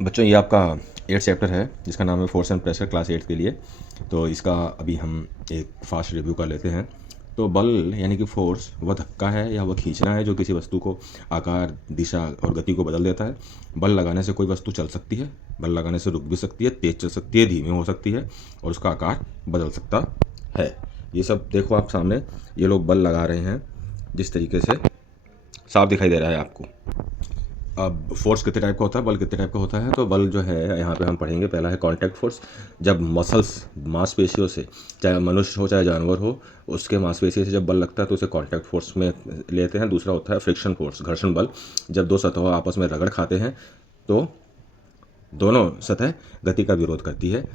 बच्चों ये आपका 8th चैप्टर है जिसका नाम है फोर्स एंड प्रेशर क्लास 8 के लिए। तो इसका अभी हम एक फास्ट रिव्यू कर लेते हैं। तो बल यानी कि फोर्स वह धक्का है या वह खींचना है जो किसी वस्तु को आकार, दिशा और गति को बदल देता है। बल लगाने से कोई वस्तु चल सकती है, बल लगाने से रुक भी सकती है, तेज चल सकती है, धीमी हो सकती है और उसका आकार बदल सकता है। ये सब देखो आप सामने, ये लोग बल लगा रहे हैं जिस तरीके से साफ दिखाई दे रहा है आपको। अब फोर्स कितने टाइप का होता है, बल कितने टाइप का होता है। तो बल जो है यहाँ पे हम पढ़ेंगे, पहला है कांटेक्ट फोर्स। जब मसल्स, मांसपेशियों से, चाहे मनुष्य हो चाहे जानवर हो, उसके मांसपेशियों से जब बल लगता है तो उसे कांटेक्ट फोर्स में लेते हैं। दूसरा होता है फ्रिक्शन फोर्स, घर्षण बल। जब दो सतहों आपस में रगड़ खाते हैं तो दोनों सतह गति का विरोध करती है।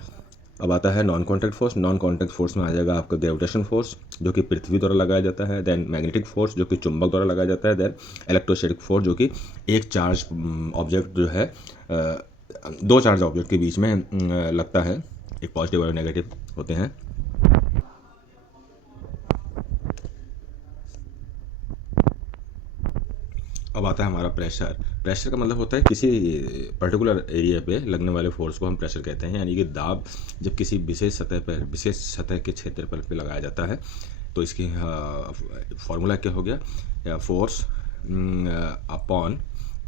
अब आता है non contact force. Non contact force में आ जाएगा आपका ग्रेविटेशन फोर्स जो कि पृथ्वी द्वारा लगाया जाता है, देन मैग्नेटिक फोर्स जो कि चुंबक द्वारा लगाया जाता है, देन इलेक्ट्रोस्टैटिक फोर्स जो कि एक चार्ज ऑब्जेक्ट जो है दो चार्ज ऑब्जेक्ट के बीच में लगता है, एक पॉजिटिव और नेगेटिव होते हैं। अब आता है हमारा प्रेशर। प्रेशर का मतलब होता है किसी पर्टिकुलर एरिया पे लगने वाले फोर्स को हम प्रेशर कहते हैं, यानी कि दाब जब किसी विशेष सतह पर, विशेष सतह के क्षेत्रफल पे लगाया जाता है। तो इसकी फॉर्मूला क्या हो गया, force upon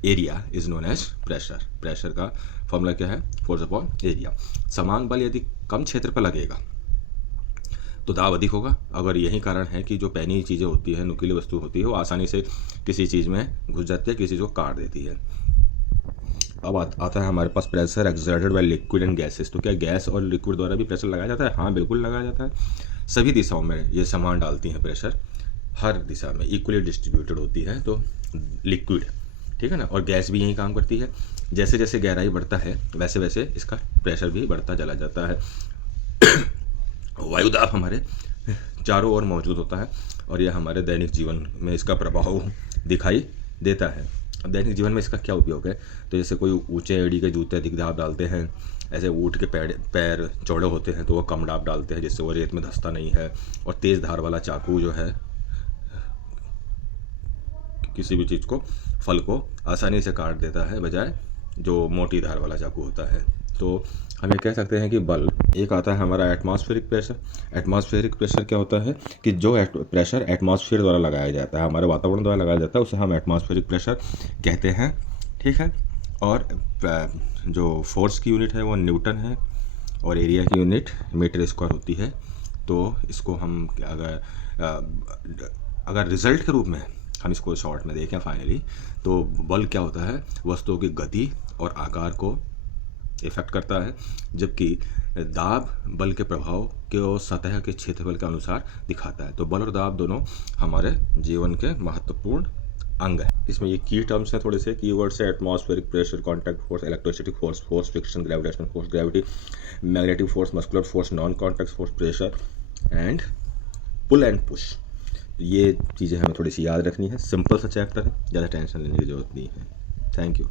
area is known as pressure. Pressure का फॉर्मूला क्या है, फोर्स अपॉन एरिया। समान बल यदि कम क्षेत्र पर लगेगा तो दाब अधिक होगा। अगर यही कारण है कि जो पैनी चीज़ें होती है, नुकीली वस्तु होती है, वो आसानी से किसी चीज़ में घुस जाती है, किसी चीज़ को काट देती है। अब आता है हमारे पास pressure exerted by liquid and gases. तो क्या गैस और लिक्विड द्वारा भी प्रेशर लगाया जाता है? हाँ, बिल्कुल लगाया जाता है। सभी दिशाओं में ये समान डालती हैं प्रेशर, हर दिशा में इक्वली डिस्ट्रीब्यूटेड होती है। तो लिक्विड, ठीक है ना, और गैस भी यही काम करती है। जैसे जैसे गहराई बढ़ता है वैसे वैसे इसका प्रेशर भी बढ़ता चला जाता है। वायुदाब हमारे चारों ओर मौजूद होता है और यह हमारे दैनिक जीवन में इसका प्रभाव दिखाई देता है। अब दैनिक जीवन में इसका क्या उपयोग है, तो जैसे कोई ऊंचे एड़ी के जूते अधिक दाब डालते हैं, ऐसे ऊँट के पैर चौड़े होते हैं तो वो कम दाब डालते हैं जिससे वो रेत में धंसता नहीं है। और तेज़ धार वाला चाकू जो है किसी भी चीज़ को, फल को आसानी से काट देता है, बजाय जो मोटी धार वाला चाकू होता है। तो हम ये कह सकते हैं कि बल, एक आता है हमारा एटमॉस्फेरिक प्रेशर। एटमॉस्फेरिक प्रेशर क्या होता है कि जो प्रेशर एटमॉस्फेयर द्वारा लगाया जाता है, हमारे वातावरण द्वारा लगाया जाता है, उसे हम एटमॉस्फेरिक प्रेशर कहते हैं, ठीक है। और जो फोर्स की यूनिट है वो न्यूटन है और एरिया की यूनिट मीटर स्क्वायर होती है। तो इसको हम अगर रिजल्ट के रूप में हम इसको शॉर्ट में देखें फाइनली, तो बल क्या होता है, वस्तुओं की गति और आकार को इफेक्ट करता है, जबकि दाब बल के प्रभाव को सतह के क्षेत्रफल के अनुसार दिखाता है। तो बल और दाब दोनों हमारे जीवन के महत्वपूर्ण अंग है। इसमें ये की टर्म्स हैं, थोड़े से कीवर्ड्स है, atmospheric pressure, contact force, electrostatic force, force friction, gravitational force, gravity, magnetic force, muscular force, non contact force, pressure and pull and push. ये चीज़ें हमें थोड़ी सी याद रखनी है। सिंपल सा चैप्टर है, ज़्यादा टेंशन लेने की जरूरत नहीं है। Thank you.